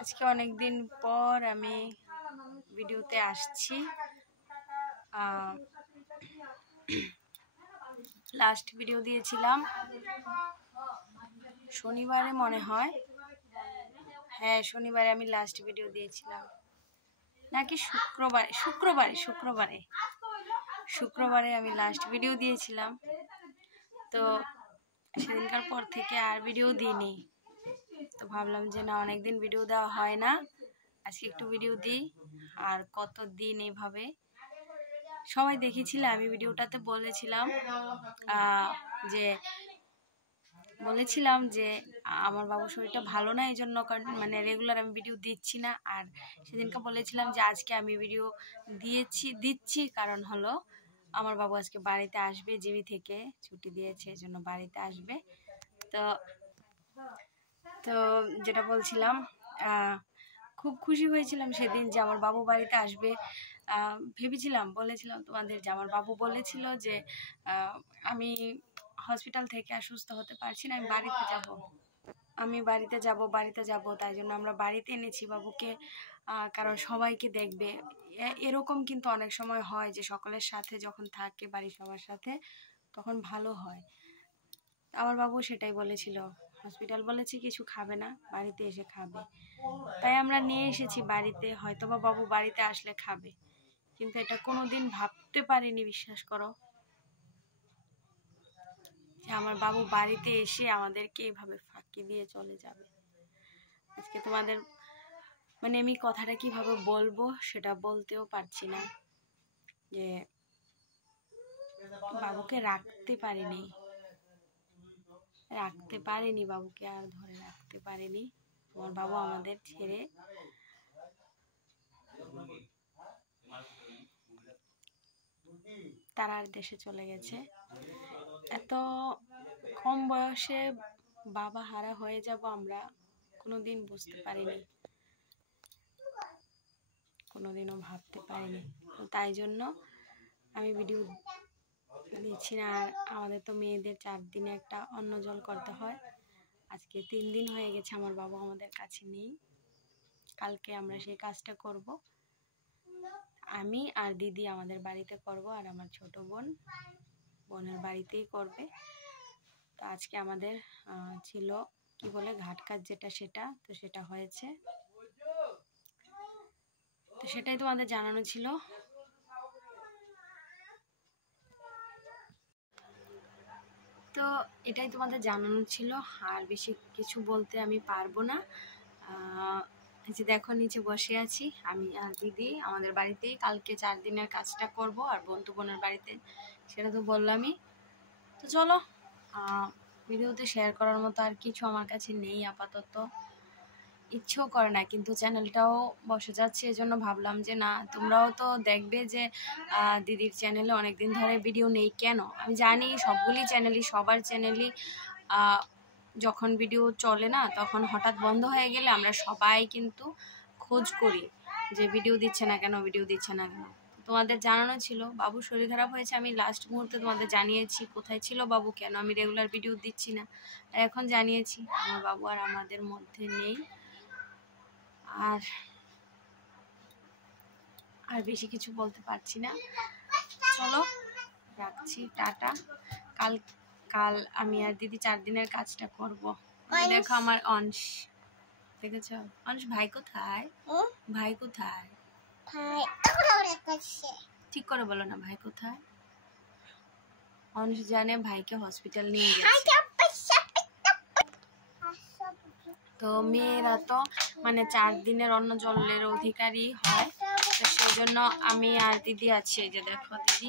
আজকে অনেক দিন পর আমি ভিডিওতে আসছি। লাস্ট ভিডিও দিয়েছিলাম শনিবারে মনে হয়। হ্যাঁ, শনিবারে আমি লাস্ট ভিডিও দিয়েছিলাম, নাকি শুক্রবারে আমি লাস্ট ভিডিও দিয়েছিলাম। তো সেদিনকার পর থেকে আর ভিডিও দিইনি। তো ভাবলাম যে না, অনেকদিন ভিডিও দেওয়া হয় না, আজকে একটু ভিডিও দিই। আর কতদিন এইভাবে সবাই দেখেছিলে, আমি ভিডিওটাতে বলেছিলাম যে আমার বাবুর শরীরটা ভালো না, এই জন্য মানে রেগুলার আমি ভিডিও দিচ্ছি না। আর সেদিনকে বলেছিলাম যে আজকে আমি ভিডিও দিচ্ছি কারণ হলো আমার বাবু আজকে বাড়িতে আসবে, জিবি থেকে ছুটি দিয়েছে, এই জন্য বাড়িতে আসবে। তো যেটা বলছিলাম, খুব খুশি হয়েছিলাম সেদিন যে আমার বাবু বাড়িতে আসবে। বলেছিলাম তোমাদের যে আমার বাবু বলেছিল যে আমি হসপিটাল থেকে সুস্থ হতে পারছি না, আমি বাড়িতে যাব। তাই জন্য আমরা বাড়িতে এনেছি বাবুকে, কারণ সবাইকে দেখবে। এরকম কিন্তু অনেক সময় হয় যে সকলের সাথে যখন থাকে, বাড়ির সবার সাথে, তখন ভালো হয়। আমার বাবু সেটাই বলেছিল, হসপিটাল বলেছি কিছু খাবে না, বাড়িতে এসে খাবে। তাই আমরা নিয়ে এসেছি বাড়িতে, হয়তোবা বাবু বাড়িতে আসলে খাবে। কিন্তু এটা কোনোদিন ভাবতে পারিনি, বিশ্বাস করো, যে আমার বাবু বাড়িতে এসে আমাদেরকে এইভাবে ফাঁকি দিয়ে চলে যাবে। আজকে তোমাদের মানে আমি কথাটা কিভাবে বলবো সেটা বলতেও পারছি না, যে বাবুকে রাখতে পারিনি, বাবুকে আর ধরে রাখতে পারিনি। আমার বাবু আমাদের ছেড়ে তারার দেশে চলে গেছে। এত কম বয়সে বাবা হারা হয়ে যাব আমরা কোনোদিন বুঝতে পারিনি, কোনোদিনও ভাবতে পারিনি। তো তাই জন্য আমি ভিডিও দিচ্ছি না। আর আমাদের তো মেয়েদের 4 দিনে একটা অন্ন জল করতে হয়। আজকে 3 দিন হয়ে গেছে আমার বাবা আমাদের কাছে নেই। কালকে আমরা সেই কাজটা করব, আমি আর দিদি আমাদের বাড়িতে করব, আর আমার ছোট বোনের বাড়িতেই করবে। তো আজকে আমাদের ছিল কি বলে ঘাট কাজ, সেটা হয়েছে। তো সেটাই তোমাদের জানানো ছিল। তো এটাই তোমাদের জানানো ছিল, আর বেশি কিছু বলতে আমি পারবো না। যে দেখো নিচে বসে আছি আমি আর দিদি আমাদের বাড়িতেই, কালকে 4 দিনের কাজটা করব, আর বোনের বাড়িতে, সেটা তো বললামই। তো চলো, ভিডিওতে শেয়ার করার মতো আর কিছু আমার কাছে নেই আপাতত, ইচ্ছেও করে না, কিন্তু চ্যানেলটাও বসে যাচ্ছে, এজন্য ভাবলাম যে না, তোমরাও তো দেখবে যে দিদির চ্যানেলে অনেকদিন ধরে ভিডিও নেই কেন। আমি জানি সবগুলি চ্যানেলই, সবার চ্যানেলই যখন ভিডিও চলে না, তখন হঠাৎ বন্ধ হয়ে গেলে আমরা সবাই কিন্তু খোঁজ করি যে ভিডিও দিচ্ছে না কেন। তোমাদের জানানো ছিল বাবুর শরীর খারাপ হয়েছে, আমি লাস্ট মুহূর্তে তোমাদের জানিয়েছি কোথায় ছিল বাবু, কেন আমি রেগুলার ভিডিও দিচ্ছি না। আর এখন জানিয়েছি আমার বাবু আর আমাদের মধ্যে নেই। আর বেশি কিছু বলতে পারছি না। চলো রাখছি, টাটা। কাল আমি আর দিদি 4 দিনের কাজটা করব। দেখো আমার অংশ, দেখেছ অংশ? ভাই কোথায়? ঠিক করে বলো না, ভাই কোথায়? অংশ জানে ভাইকে হসপিটাল নিয়ে গেছে। তো মেয়েরা তো মানে 4 দিনের অন্ন জলের অধিকারী হয়, তো সেই জন্য আমি আর দিদি আছি। যে দেখো দিদি,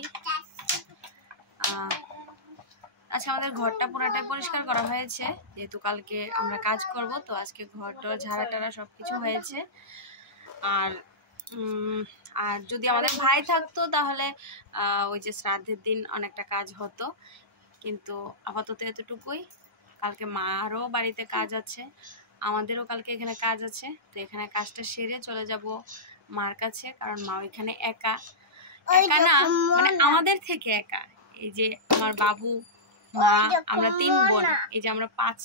আচ্ছা আমাদের ঘরটা পুরাটাই পরিষ্কার করা হয়েছে, যেহেতু কালকে আমরা কাজ করব। তো আজকে ঘরটা ঝাড়া টাড়া সবকিছু হয়েছে। আর যদি আমাদের ভাই থাকতো তাহলে ওই যে শ্রাদ্ধের দিন অনেকটা কাজ হতো, কিন্তু আপাতত এতটুকুই। কালকে মারও বাড়িতে কাজ আছে, আমাদেরও কালকে এখানে কাজ আছে। তো এখানে কাজটা সেরে চলে যাব মার কাছে, কারণ মা ওইখানে একা না, মানে আমাদের থেকে একা। এই যে আমার বাবু মা, আমরা 3 বোন। এই যে আমরা 5,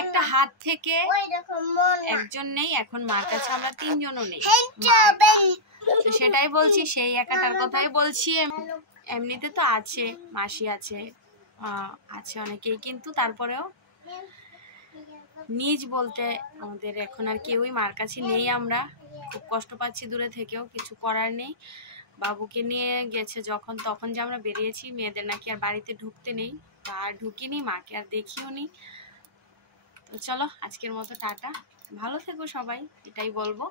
একটা হাত থেকে একজন নেই, এখন মার কাছে আমরা 3 জনও নেই। তো সেটাই বলছি, সেই একাটার কথাই বলছি। এমনিতে তো আছে, মাসি আছে, আছে অনেকেই, কিন্তু তারপরেও নিজ বলতে আমাদের এখন আর কেউই মার কাছে নেই। আমরা খুব কষ্ট পাচ্ছি দূরে থেকেও, কিছু করার নেই। বাবুকে নিয়ে গেছে যখন, তখন যে আমরা বেরিয়েছি, মেয়েদের নাকি আর বাড়িতে ঢুকতে নেই, আর ঢুকিনি, মাকে আর দেখিও নি। তো চলো আজকের মতো টাটা, ভালো থেকো সবাই, এটাই বলবো।